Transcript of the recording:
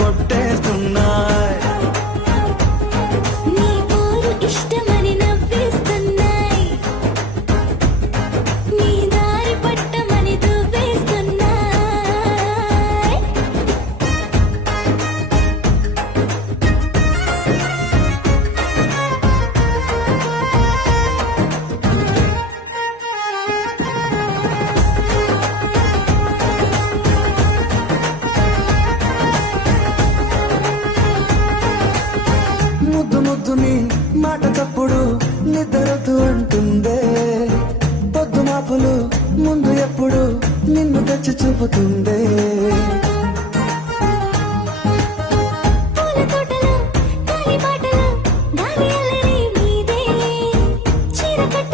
కొట్టేస్తున్నాయి. నీ పోరు ఇష్టమని నవ్వేస్తున్నాయి, నీ దారి పట్టమని దువ్వేస్తున్నాయి. ముద్దు ముద్దుని మాట తప్పుడు నిద్రతూ అంటుందే. పొద్దు మాపులు ముందు ఎప్పుడు నిన్ను తెచ్చి చూపుతుందే. పూల తోటలో గాలి బాటలో గాలి అల్లరి నీదే, చీర కట్టు